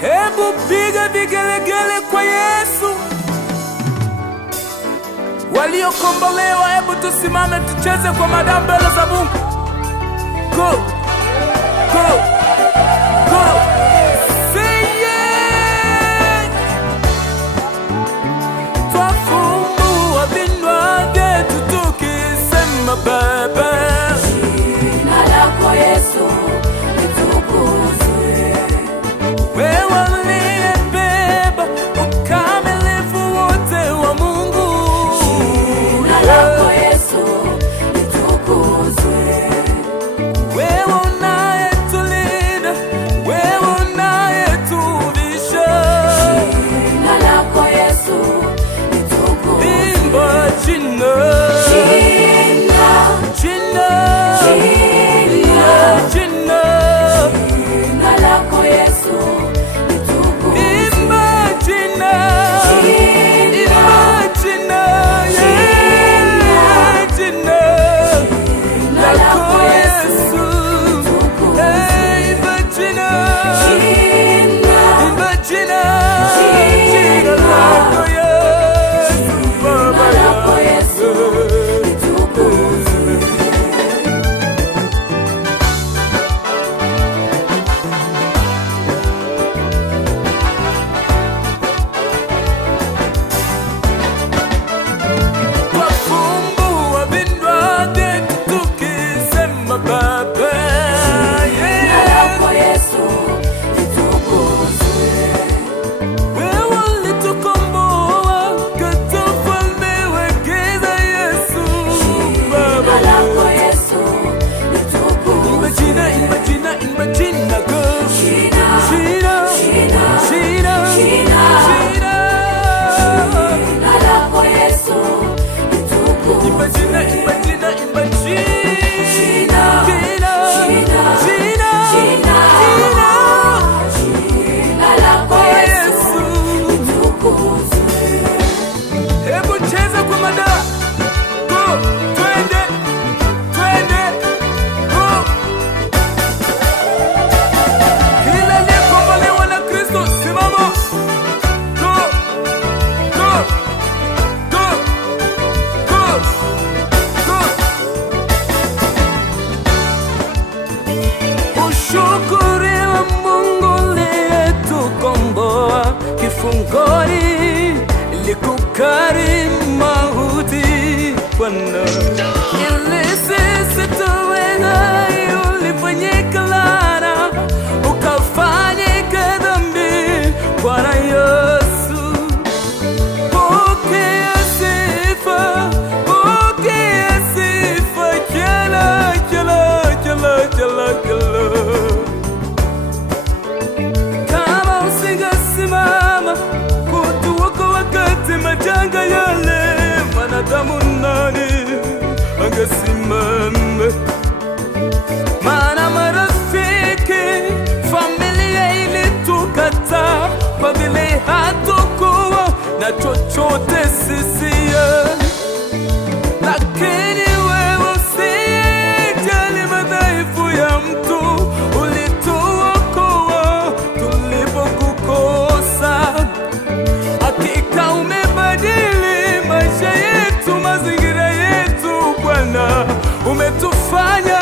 Hebu piga vigelegele kwa Yesu. Waliokombolewa, hebu tusimame tucheze kwa madamu mbele za Mungu. Go, go, go. Say yeah. Twafumbua vinywa vyetu tukisema Baba, jina lako Yesu litukuzwe. wewe uliyebeba ukamilifu wote wa Mungu. Jina lako Yesu litukuzwe. Wewe unayetulinda, wewe unayetuvisha. Jina lako Yesu litukuzwe. Imba jina, Jina, jina, jina, jina. jina lako Yesu litukuzwe. Imba jina, imba jina, yeah, jina lako Yesu. Hey, imba jina, imba jina, jina lako Yesu, Baba yangu. Twafumbua vinywa vyetu tukisema Baba, yeah. Wewe ulitukomboa katika ufalme wa giza, Yesu, Baba. Imba jina, imba jina, imba jina, go. Jina, jina, jina. Imba jina, imba jina, imba jina. Jina, jina, oh Yesu. Hebu cheza kwa mada. Go, twende, twende, go. Kila aliyekombolewa na Kristo simama. Go, go, go, go, go. Ushukuriwe Mungu aliyetukomboa kifungoni, ilikukarimu mauti Bwana, ili sisi tuwe hai. Ulifanyika laana, ukafanyika dhambi, Bwana Yesu. Pokea sifa, pokea sifa, kila, kila, kila, kila, kila. Kama usingesimama kutuokoa wakati majanga yale, wanadamu nani angesimama? Maana marafiki, familia ilitukataa kwa vile hatukuwa na chochote sisi, lakini wewe usijali madhaifu ya mtu, ulituokoa tulipokukosa. Hakika umebadili maisha yetu, mazingira yetu Bwana, umetufanya